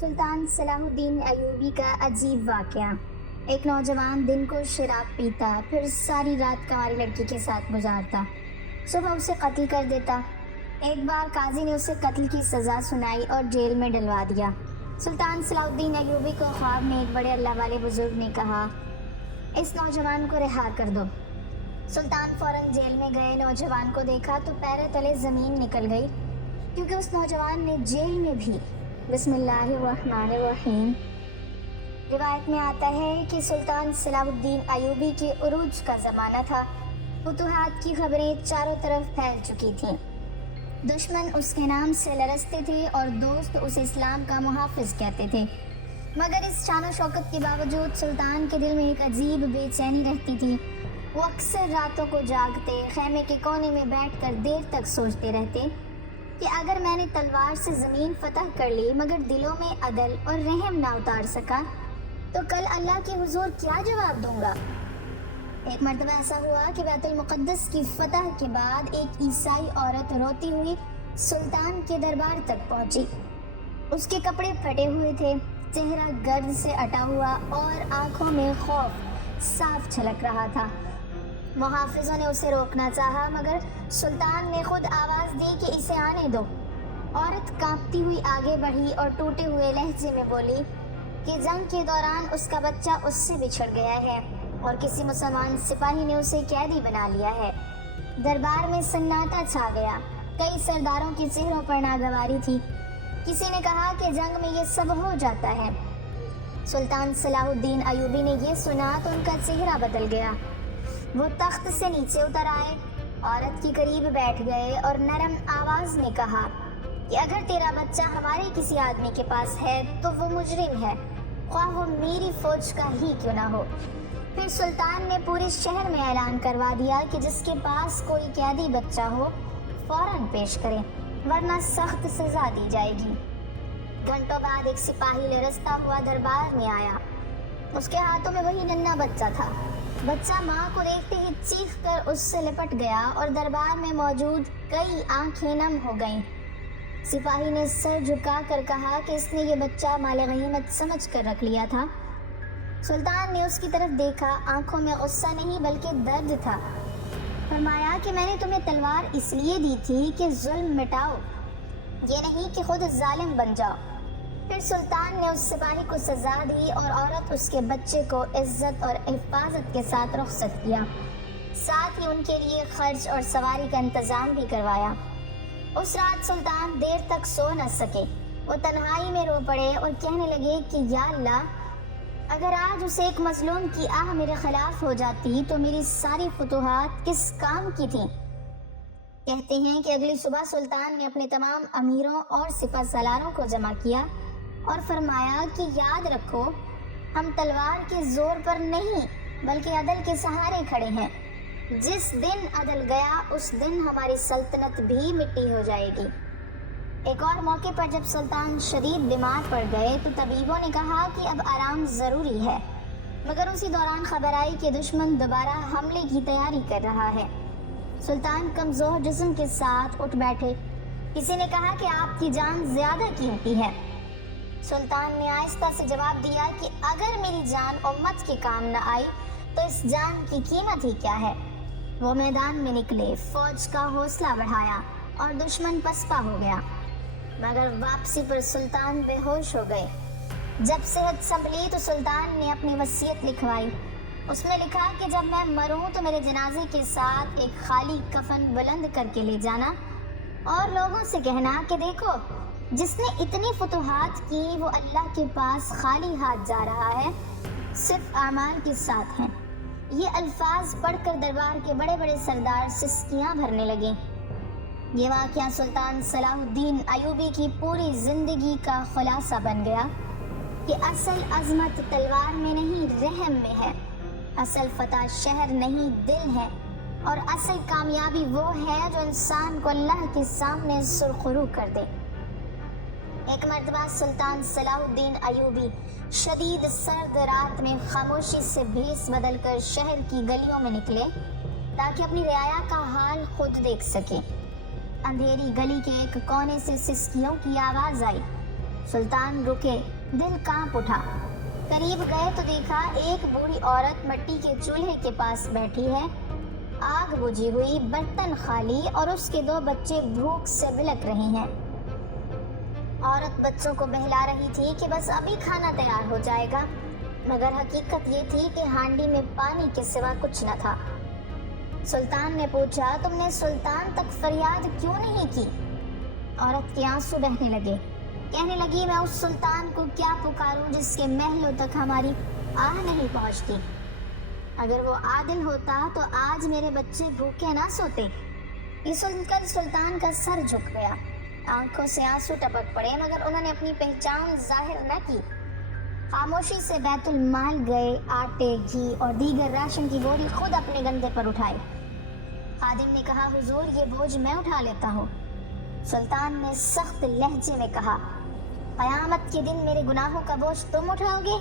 سلطان صلاح الدین ایوبی کا عجیب واقعہ۔ ایک نوجوان دن کو شراب پیتا، پھر ساری رات کنواری لڑکی کے ساتھ گزارتا، صبح اسے قتل کر دیتا۔ ایک بار قاضی نے اسے قتل کی سزا سنائی اور جیل میں ڈلوا دیا۔ سلطان صلاح الدین ایوبی کو خواب میں ایک بڑے اللہ والے بزرگ نے کہا، اس نوجوان کو رہا کر دو۔ سلطان فوراً جیل میں گئے، نوجوان کو دیکھا تو پیروں تلے زمین نکل گئی، کیونکہ اس نوجوان نے جیل میں بھی بسم اللہ الرحمن الرحیم۔ روایت میں آتا ہے کہ سلطان صلاح الدین ایوبی کے عروج کا زمانہ تھا۔ فتوحات کی خبریں چاروں طرف پھیل چکی تھیں۔ دشمن اس کے نام سے لرزتے تھے اور دوست اسے اسلام کا محافظ کہتے تھے، مگر اس شان و شوکت کے باوجود سلطان کے دل میں ایک عجیب بے چینی رہتی تھی۔ وہ اکثر راتوں کو جاگتے، خیمے کے کونے میں بیٹھ کر دیر تک سوچتے رہتے کہ اگر میں نے تلوار سے زمین فتح کر لی مگر دلوں میں عدل اور رحم نہ اتار سکا تو کل اللہ کے حضور کیا جواب دوں گا۔ ایک مرتبہ ایسا ہوا کہ بیت المقدس کی فتح کے بعد ایک عیسائی عورت روتی ہوئی سلطان کے دربار تک پہنچی۔ اس کے کپڑے پھٹے ہوئے تھے، چہرہ گرد سے اٹا ہوا اور آنکھوں میں خوف صاف چھلک رہا تھا۔ محافظوں نے اسے روکنا چاہا مگر سلطان نے خود آواز دی کہ اسے آنے دو۔ عورت کانپتی ہوئی آگے بڑھی اور ٹوٹے ہوئے لہجے میں بولی کہ جنگ کے دوران اس کا بچہ اس سے بچھڑ گیا ہے اور کسی مسلمان سپاہی نے اسے قیدی بنا لیا ہے۔ دربار میں سناٹا چھا گیا، کئی سرداروں کے چہروں پر ناگواری تھی۔ کسی نے کہا کہ جنگ میں یہ سب ہو جاتا ہے۔ سلطان صلاح الدین ایوبی نے یہ سنا تو ان کا چہرہ بدل گیا۔ وہ تخت سے نیچے اتر آئے، عورت کے قریب بیٹھ گئے اور نرم آواز میں کہا کہ اگر تیرا بچہ ہمارے کسی آدمی کے پاس ہے تو وہ مجرم ہے، خواہ وہ میری فوج کا ہی کیوں نہ ہو۔ پھر سلطان نے پورے شہر میں اعلان کروا دیا کہ جس کے پاس کوئی قیدی بچہ ہو فوراً پیش کرے، ورنہ سخت سزا دی جائے گی۔ گھنٹوں بعد ایک سپاہی لرزتا ہوا دربار میں آیا۔ اس کے ہاتھوں میں وہی ننھا بچہ تھا۔ بچہ ماں کو دیکھتے ہی چیخ کر اس سے لپٹ گیا اور دربار میں موجود کئی آنکھیں نم ہو گئیں۔ سپاہی نے سر جھکا کر کہا کہ اس نے یہ بچہ مال غنیمت سمجھ کر رکھ لیا تھا۔ سلطان نے اس کی طرف دیکھا، آنکھوں میں غصہ نہیں بلکہ درد تھا۔ فرمایا کہ میں نے تمہیں تلوار اس لیے دی تھی کہ ظلم مٹاؤ، یہ نہیں کہ خود ظالم بن جاؤ۔ پھر سلطان نے اس سپاہی کو سزا دی اور عورت اس کے بچے کو عزت اور حفاظت کے ساتھ رخصت کیا، ساتھ ہی ان کے لیے خرچ اور سواری کا انتظام بھی کروایا۔ اس رات سلطان دیر تک سو نہ سکے۔ وہ تنہائی میں رو پڑے اور کہنے لگے کہ یا اللہ، اگر آج اسے ایک مظلوم کی آہ میرے خلاف ہو جاتی تو میری ساری فتوحات کس کام کی تھیں۔ کہتے ہیں کہ اگلی صبح سلطان نے اپنے تمام امیروں اور سپہ سالاروں کو جمع کیا اور فرمایا کہ یاد رکھو، ہم تلوار کے زور پر نہیں بلکہ عدل کے سہارے کھڑے ہیں۔ جس دن عدل گیا اس دن ہماری سلطنت بھی مٹی ہو جائے گی۔ ایک اور موقع پر جب سلطان شدید بیمار پڑ گئے تو طبیبوں نے کہا کہ اب آرام ضروری ہے، مگر اسی دوران خبر آئی کہ دشمن دوبارہ حملے کی تیاری کر رہا ہے۔ سلطان کمزور جسم کے ساتھ اٹھ بیٹھے۔ کسی نے کہا کہ آپ کی جان زیادہ قیمتی ہے۔ سلطان نے آہستہ سے جواب دیا کہ اگر میری جان امت کے کام نہ آئی تو اس جان کی قیمت ہی کیا ہے۔ وہ میدان میں نکلے، فوج کا حوصلہ بڑھایا اور دشمن پسپا ہو گیا، مگر واپسی پر سلطان بے ہوش ہو گئے۔ جب صحت سنبھلی تو سلطان نے اپنی وصیت لکھوائی۔ اس میں لکھا کہ جب میں مروں تو میرے جنازے کے ساتھ ایک خالی کفن بلند کر کے لے جانا اور لوگوں سے کہنا کہ دیکھو، جس نے اتنی فتوحات کی وہ اللہ کے پاس خالی ہاتھ جا رہا ہے، صرف اعمال کے ساتھ ہیں۔ یہ الفاظ پڑھ کر دربار کے بڑے بڑے سردار سسکیاں بھرنے لگے۔ یہ واقعہ سلطان صلاح الدین ایوبی کی پوری زندگی کا خلاصہ بن گیا کہ اصل عظمت تلوار میں نہیں رحم میں ہے، اصل فتح شہر نہیں دل ہے، اور اصل کامیابی وہ ہے جو انسان کو اللہ کے سامنے سرخرو کر دے۔ ایک مرتبہ سلطان صلاح الدین ایوبی شدید سرد رات میں خاموشی سے بھیس بدل کر شہر کی گلیوں میں نکلے تاکہ اپنی رعایا کا حال خود دیکھ سکے۔ اندھیری گلی کے ایک کونے سے سسکیوں کی آواز آئی۔ سلطان رکے، دل کانپ اٹھا۔ قریب گئے تو دیکھا ایک بوڑھی عورت مٹی کے چولہے کے پاس بیٹھی ہے، آگ بجھی ہوئی، برتن خالی، اور اس کے 2 بچے بھوک سے بلک رہے ہیں۔ عورت بچوں کو بہلا رہی تھی کہ بس ابھی کھانا تیار ہو جائے گا، مگر حقیقت یہ تھی کہ ہانڈی میں پانی کے سوا کچھ نہ تھا۔ سلطان نے پوچھا، تم نے سلطان تک فریاد کیوں نہیں کی؟ عورت کے آنسو بہنے لگے، کہنے لگی، میں اس سلطان کو کیا پکاروں جس کے محلوں تک ہماری آہ نہیں پہنچتی؟ اگر وہ عادل ہوتا تو آج میرے بچے بھوکے نہ سوتے۔ یہ سن کر سلطان کا سر جھک گیا، آنکھوں سے آنسو ٹپک پڑے، مگر انہوں نے اپنی پہچان ظاہر نہ کی۔ خاموشی سے بیت المال گئے، آٹے، گھی اور دیگر راشن کی بوری خود اپنے کندھے پر اٹھائی۔ خادم نے کہا، حضور یہ بوجھ میں اٹھا لیتا ہوں۔ سلطان نے سخت لہجے میں کہا، قیامت کے دن میرے گناہوں کا بوجھ تم اٹھاؤ گے؟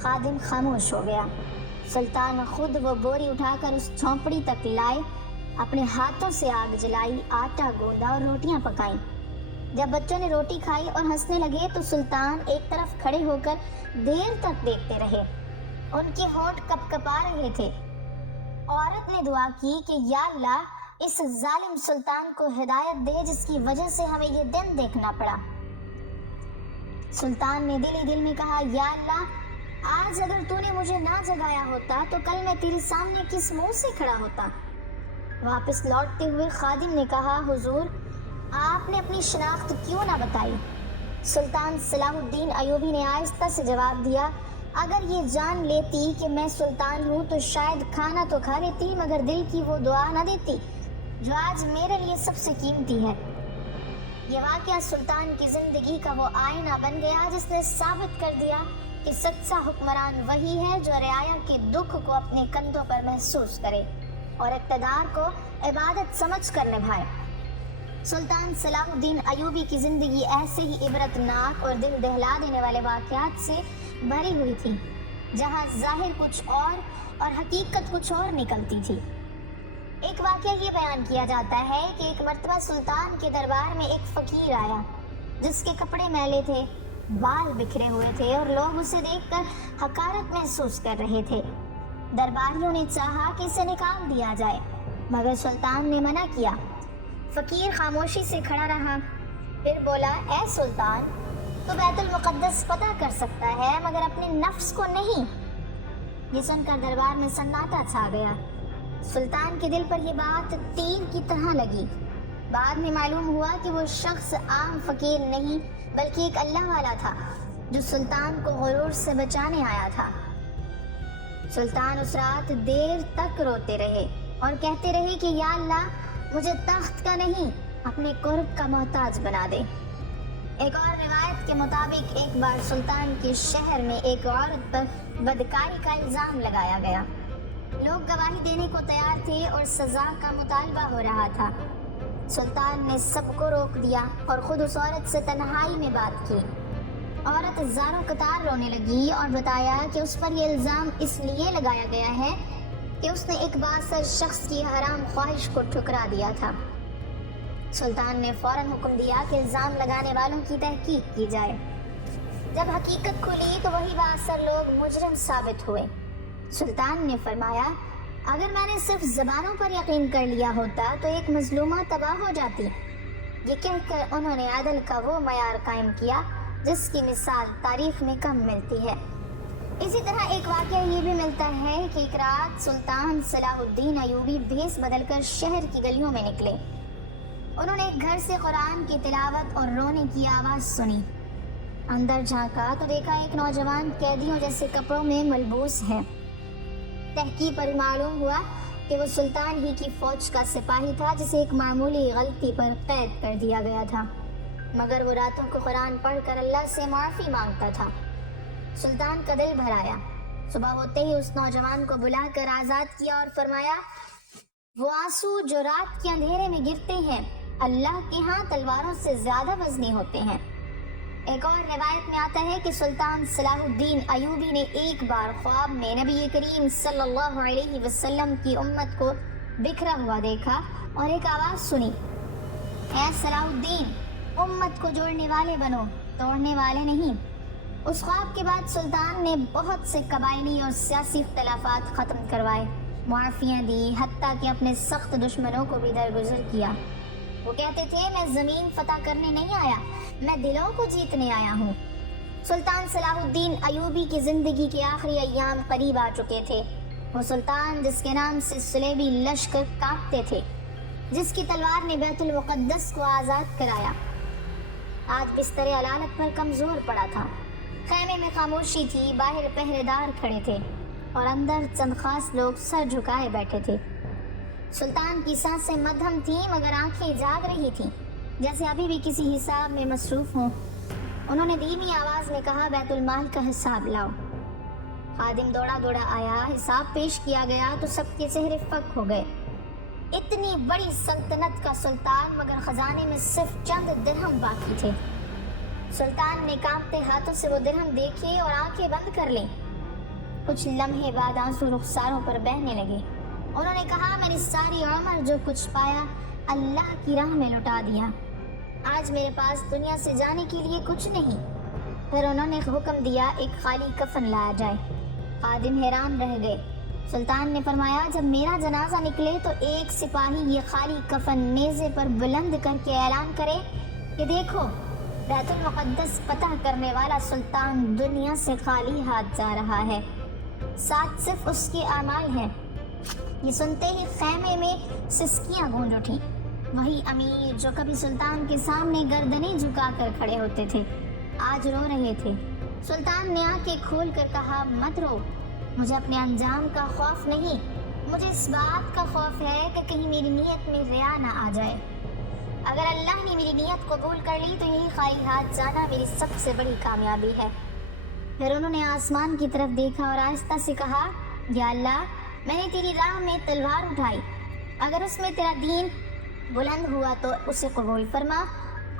خادم خاموش ہو گیا۔ سلطان خود وہ بوری اٹھا کر اس جھونپڑی تک لائے، اپنے ہاتھوں سے آگ جلائی، آٹا گوندا اور روٹیاں پکائیں۔ جب بچوں نے روٹی کھائی اور ہنسنے لگے تو سلطان ایک طرف کھڑے ہو کر دیر تک دیکھتے رہے، ان کے ہونٹ کپ کپا رہے تھے۔ عورت نے دعا کی کہ یا اللہ اس ظالم سلطان کو ہدایت دے جس کی وجہ سے ہمیں یہ دن دیکھنا پڑا۔ سلطان نے دل ہی دل میں کہا، یا اللہ آج اگر تو نے مجھے نہ جگایا ہوتا تو کل میں تیرے سامنے کس منہ سے کھڑا ہوتا؟ واپس لوٹتے ہوئے خادم نے کہا، حضور آپ نے اپنی شناخت کیوں نہ بتائی؟ سلطان صلاح الدین ایوبی نے آہستہ سے جواب دیا، اگر یہ جان لیتی کہ میں سلطان ہوں تو شاید کھانا تو کھا لیتی مگر دل کی وہ دعا نہ دیتی جو آج میرے لیے سب سے قیمتی ہے۔ یہ واقعہ سلطان کی زندگی کا وہ آئینہ بن گیا جس نے ثابت کر دیا کہ سچا حکمران وہی ہے جو رعایا کے دکھ کو اپنے کندھوں پر محسوس کرے اور اقتدار کو عبادت سمجھ کر نبھائے۔ سلطان صلاح الدین ایوبی کی زندگی ایسے ہی عبرتناک اور دل دہلا دینے والے واقعات سے بھری ہوئی تھی، جہاں ظاہر کچھ اور حقیقت کچھ اور نکلتی تھی۔ ایک واقعہ یہ بیان کیا جاتا ہے کہ ایک مرتبہ سلطان کے دربار میں ایک فقیر آیا جس کے کپڑے میلے تھے، بال بکھرے ہوئے تھے اور لوگ اسے دیکھ کر حقارت محسوس کر رہے تھے۔ درباریوں نے چاہا کہ اسے نکال دیا جائے مگر سلطان نے منع کیا۔ فقیر خاموشی سے کھڑا رہا، پھر بولا، اے سلطان تو بیت المقدس فتح کر سکتا ہے مگر اپنے نفس کو نہیں۔ یہ سن کر دربار میں سناٹا چھا گیا۔ سلطان کے دل پر یہ بات تیر کی طرح لگی۔ بعد میں معلوم ہوا کہ وہ شخص عام فقیر نہیں بلکہ ایک اللہ والا تھا جو سلطان کو غرور سے بچانے آیا تھا۔ سلطان اس رات دیر تک روتے رہے اور کہتے رہے کہ یا اللہ مجھے تخت کا نہیں اپنے قرب کا محتاج بنا دے۔ ایک اور روایت کے مطابق ایک بار سلطان کے شہر میں ایک عورت پر بدکاری کا الزام لگایا گیا۔ لوگ گواہی دینے کو تیار تھے اور سزا کا مطالبہ ہو رہا تھا۔ سلطان نے سب کو روک دیا اور خود اس عورت سے تنہائی میں بات کی۔ عورت زاروں قطار رونے لگی اور بتایا کہ اس پر یہ الزام اس لیے لگایا گیا ہے کہ اس نے ایک بااثر شخص کی حرام خواہش کو ٹھکرا دیا تھا۔ سلطان نے فوراً حکم دیا کہ الزام لگانے والوں کی تحقیق کی جائے۔ جب حقیقت کھلی تو وہی بااثر لوگ مجرم ثابت ہوئے۔ سلطان نے فرمایا، اگر میں نے صرف زبانوں پر یقین کر لیا ہوتا تو ایک مظلومہ تباہ ہو جاتی۔ یہ کہہ کر انہوں نے عدل کا وہ معیار قائم کیا جس کی مثال تاریخ میں کم ملتی ہے۔ اسی طرح ایک واقعہ یہ بھی ملتا ہے کہ ایک رات سلطان صلاح الدین ایوبی بھیس بدل کر شہر کی گلیوں میں نکلے۔ انہوں نے ایک گھر سے قرآن کی تلاوت اور رونے کی آواز سنی۔ اندر جھانکا تو دیکھا ایک نوجوان قیدیوں جیسے کپڑوں میں ملبوس ہے۔ تحقیق پر معلوم ہوا کہ وہ سلطان ہی کی فوج کا سپاہی تھا جسے ایک معمولی غلطی پر قید کر دیا گیا تھا، مگر وہ راتوں کو قرآن پڑھ کر اللہ سے معافی مانگتا تھا۔ سلطان کا دل بھر آیا۔ صبح ہوتے ہی اس نوجوان کو بلا کر آزاد کیا اور فرمایا، وہ آنسو جو رات کے اندھیرے میں گرتے ہیں اللہ کے ہاں تلواروں سے زیادہ وزنی ہوتے ہیں۔ ایک اور روایت میں آتا ہے کہ سلطان صلاح الدین ایوبی نے ایک بار خواب میں نبی کریم صلی اللہ علیہ وسلم کی امت کو بکھرا ہوا دیکھا اور ایک آواز سنی، اے صلاح الدین امت کو جوڑنے والے بنو، توڑنے والے نہیں۔ اس خواب کے بعد سلطان نے بہت سے قبائلی اور سیاسی اختلافات ختم کروائے، معافیاں دی، حتیٰ کہ اپنے سخت دشمنوں کو بھی درگزر کیا۔ وہ کہتے تھے میں زمین فتح کرنے نہیں آیا، میں دلوں کو جیتنے آیا ہوں۔ سلطان صلاح الدین ایوبی کی زندگی کے آخری ایام قریب آ چکے تھے۔ وہ سلطان جس کے نام سے صلیبی لشکر کانپتے تھے، جس کی تلوار نے بیت المقدس کو آزاد کرایا، آج بستر علالت پر کمزور پڑا تھا۔ خیمے میں خاموشی تھی، باہر پہرے دار کھڑے تھے اور اندر چند خاص لوگ سر جھکائے بیٹھے تھے۔ سلطان کی سانسیں مدھم تھیں مگر آنکھیں جاگ رہی تھیں، جیسے ابھی بھی کسی حساب میں مصروف ہوں۔ انہوں نے دھیمی آواز میں کہا، بیت المال کا حساب لاؤ۔ خادم دوڑا دوڑا آیا، حساب پیش کیا گیا تو سب کے چہرے فک ہو گئے۔ اتنی بڑی سلطنت کا سلطان مگر خزانے میں صرف چند درہم باقی تھے۔ سلطان نے کانپتے ہاتھوں سے وہ درہم دیکھے اور آنکھیں بند کر لیں۔ کچھ لمحے بعد آنسو رخساروں پر بہنے لگے۔ انہوں نے کہا، میں نے ساری عمر جو کچھ پایا اللہ کی راہ میں لٹا دیا، آج میرے پاس دنیا سے جانے کے لیے کچھ نہیں۔ پھر انہوں نے حکم دیا ایک خالی کفن لایا جائے۔ خادم حیران رہ گئے۔ سلطان نے فرمایا، جب میرا جنازہ نکلے تو ایک سپاہی یہ خالی کفن نیزے پر بلند کر کے اعلان کرے کہ دیکھو، بیت المقدس فتح کرنے والا سلطان دنیا سے خالی ہاتھ جا رہا ہے، ساتھ صرف اس کے اعمال ہیں۔ یہ سنتے ہی خیمے میں سسکیاں گونج اٹھیں۔ وہی امیر جو کبھی سلطان کے سامنے گردنیں جھکا کر کھڑے ہوتے تھے، آج رو رہے تھے۔ سلطان نے آنکھیں کھول کر کہا، مت رو، مجھے اپنے انجام کا خوف نہیں، مجھے اس بات کا خوف ہے کہ کہیں میری نیت میں ریا نہ آ جائے۔ اگر اللہ نے میری نیت قبول کر لی تو یہی خالی ہاتھ جانا میری سب سے بڑی کامیابی ہے۔ پھر انہوں نے آسمان کی طرف دیکھا اور آہستہ سے کہا، یا اللہ، میں نے تیری راہ میں تلوار اٹھائی، اگر اس میں تیرا دین بلند ہوا تو اسے قبول فرما،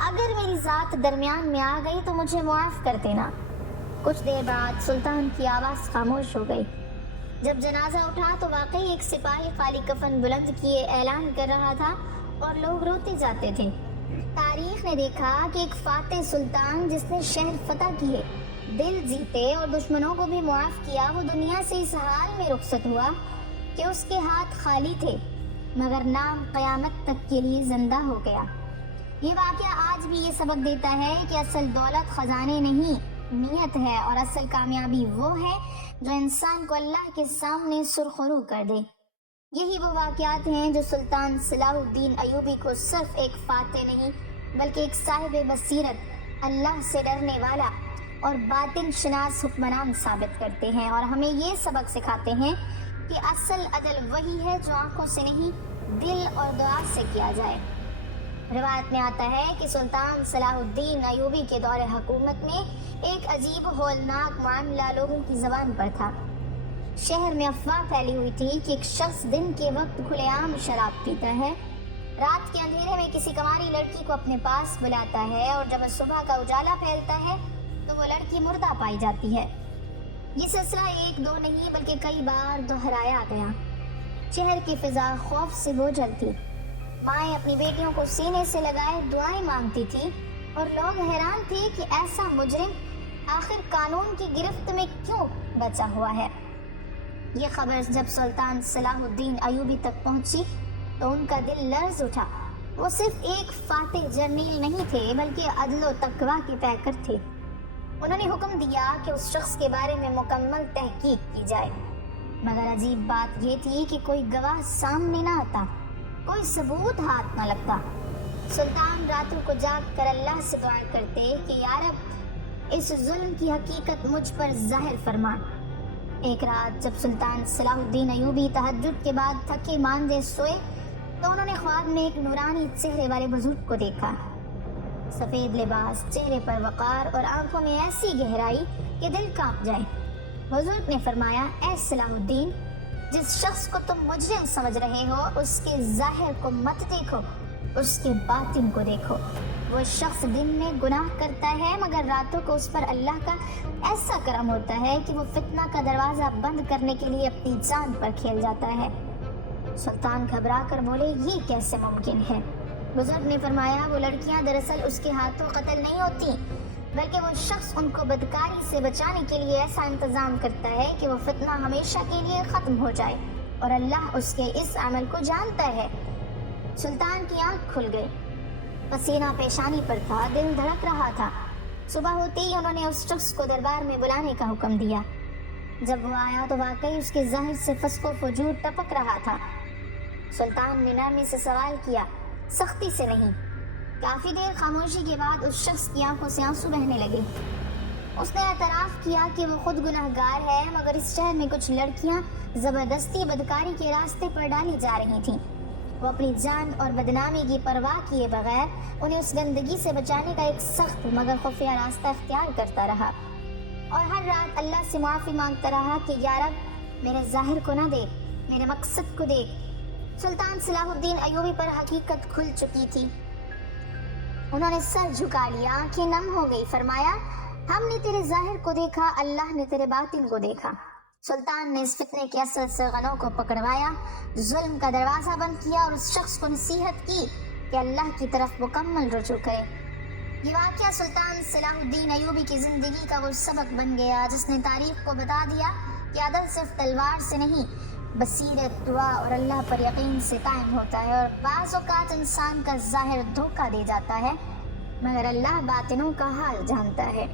اگر میری ذات درمیان میں آ گئی تو مجھے معاف کر دینا۔ کچھ دیر بعد سلطان کی آواز خاموش ہو گئی۔ جب جنازہ اٹھا تو واقعی ایک سپاہی خالی کفن بلند کیے اعلان کر رہا تھا اور لوگ روتے جاتے تھے۔ تاریخ نے دیکھا کہ ایک فاتح سلطان جس نے شہر فتح کیے، دل جیتے اور دشمنوں کو بھی معاف کیا، وہ دنیا سے اس حال میں رخصت ہوا کہ اس کے ہاتھ خالی تھے مگر نام قیامت تک کے لیے زندہ ہو گیا۔ یہ واقعہ آج بھی یہ سبق دیتا ہے کہ اصل دولت خزانے نہیں، نیت ہے، اور اصل کامیابی وہ ہے جو انسان کو اللہ کے سامنے سرخرو کر دے۔ یہی وہ واقعات ہیں جو سلطان صلاح الدین ایوبی کو صرف ایک فاتح نہیں بلکہ ایک صاحب بصیرت، اللہ سے ڈرنے والا اور باطن شناس حکمران ثابت کرتے ہیں، اور ہمیں یہ سبق سکھاتے ہیں کہ اصل عدل وہی ہے جو آنکھوں سے نہیں، دل اور دعا سے کیا جائے۔ روایت میں آتا ہے کہ سلطان صلاح الدین ایوبی کے دور حکومت میں ایک عجیب ہولناک معاملہ لوگوں کی زبان پر تھا۔ شہر میں افواہ پھیلی ہوئی تھی کہ ایک شخص دن کے وقت کھلے عام شراب پیتا ہے، رات کے اندھیرے میں کسی کنواری لڑکی کو اپنے پاس بلاتا ہے، اور جب صبح کا اجالا پھیلتا ہے تو وہ لڑکی مردہ پائی جاتی ہے۔ یہ سلسلہ ایک دو نہیں بلکہ کئی بار دہرایا گیا۔ شہر کی فضا خوف سے بوجھل تھی، مائیں اپنی بیٹیوں کو سینے سے لگائے دعائیں مانگتی تھی، اور لوگ حیران تھے کہ ایسا مجرم آخر قانون کی گرفت میں کیوں بچا ہوا ہے۔ یہ خبر جب سلطان صلاح الدین ایوبی تک پہنچی تو ان کا دل لرز اٹھا۔ وہ صرف ایک فاتح جرنیل نہیں تھے بلکہ عدل و تقویٰ کے پیکر تھے۔ انہوں نے حکم دیا کہ اس شخص کے بارے میں مکمل تحقیق کی جائے، مگر عجیب بات یہ تھی کہ کوئی گواہ سامنے نہ آتا، کوئی ثبوت ہاتھ نہ لگتا۔ سلطان راتوں کو جاگ کر اللہ سے دعا کرتے کہ یا رب، اس ظلم کی حقیقت مجھ پر ظاہر فرما۔ ایک رات جب سلطان صلاح الدین ایوبی تہجد کے بعد تھکے ماندے سوئے تو انہوں نے خواب میں ایک نورانی چہرے والے بزرگ کو دیکھا۔ سفید لباس، چہرے پر وقار اور آنکھوں میں ایسی گہرائی کہ دل کانپ جائے۔ بزرگ نے فرمایا، اے صلاح الدین، جس شخص کو تم مجرم سمجھ رہے ہو اس کے ظاہر کو مت دیکھو، اس کے باطن کو دیکھو۔ وہ شخص دن میں گناہ کرتا ہے مگر راتوں کو اس پر اللہ کا ایسا کرم ہوتا ہے کہ وہ فتنہ کا دروازہ بند کرنے کے لیے اپنی جان پر کھیل جاتا ہے۔ سلطان گھبرا کر بولے، یہ کیسے ممکن ہے؟ بزرگ نے فرمایا، وہ لڑکیاں دراصل اس کے ہاتھوں قتل نہیں ہوتی بلکہ وہ شخص ان کو بدکاری سے بچانے کے لیے ایسا انتظام کرتا ہے کہ وہ فتنہ ہمیشہ کے لیے ختم ہو جائے، اور اللہ اس کے اس عمل کو جانتا ہے۔ سلطان کی آنکھ کھل گئی، پسینہ پیشانی پر تھا، دل دھڑک رہا تھا۔ صبح ہوتے ہی انہوں نے اس شخص کو دربار میں بلانے کا حکم دیا۔ جب وہ آیا تو واقعی اس کے ظاہر سے فسق و فجور ٹپک رہا تھا۔ سلطان نے نرمی سے سوال کیا، سختی سے نہیں۔ کافی دیر خاموشی کے بعد اس شخص کی آنکھوں سے آنسو بہنے لگے۔ اس نے اعتراف کیا کہ وہ خود گنہگار ہے، مگر اس شہر میں کچھ لڑکیاں زبردستی بدکاری کے راستے پر ڈالی جا رہی تھیں۔ وہ اپنی جان اور بدنامی کی پرواہ کیے بغیر انہیں اس گندگی سے بچانے کا ایک سخت مگر خفیہ راستہ اختیار کرتا رہا، اور ہر رات اللہ سے معافی مانگتا رہا کہ یا رب میرے ظاہر کو نہ دیکھ، میرے مقصد کو دیکھ۔ سلطان صلاح الدین ایوبی پر حقیقت کھل چکی تھی۔ انہوں نے سر جھکا لیا، آنکھیں نم ہو گئی، فرمایا، ہم نے تیرے ظاہر کو دیکھا، اللہ نے تیرے باطن کو دیکھا۔ سلطان نے اس فتنے کے اثر سے غنوں کو پکڑوایا، ظلم کا دروازہ بند کیا اور اس شخص کو نصیحت کی کہ اللہ کی طرف مکمل رجوع کرے۔ یہ واقعہ سلطان صلاح الدین ایوبی کی زندگی کا وہ سبق بن گیا جس نے تاریخ کو بتا دیا کہ عدل صرف تلوار سے نہیں، بصیرت، دعا اور اللہ پر یقین سے قائم ہوتا ہے۔ اور بعض اوقات انسان کا ظاہر دھوکہ دے جاتا ہے، مگر اللہ باطنوں کا حال جانتا ہے۔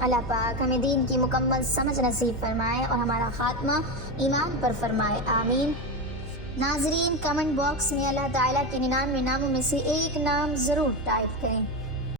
اللہ پاک ہمیں دین کی مکمل سمجھ نصیب فرمائے اور ہمارا خاتمہ ایمان پر فرمائے، آمین۔ ناظرین، کمنٹ باکس میں اللہ تعالیٰ کے 99 ناموں میں سے ایک نام ضرور ٹائپ کریں۔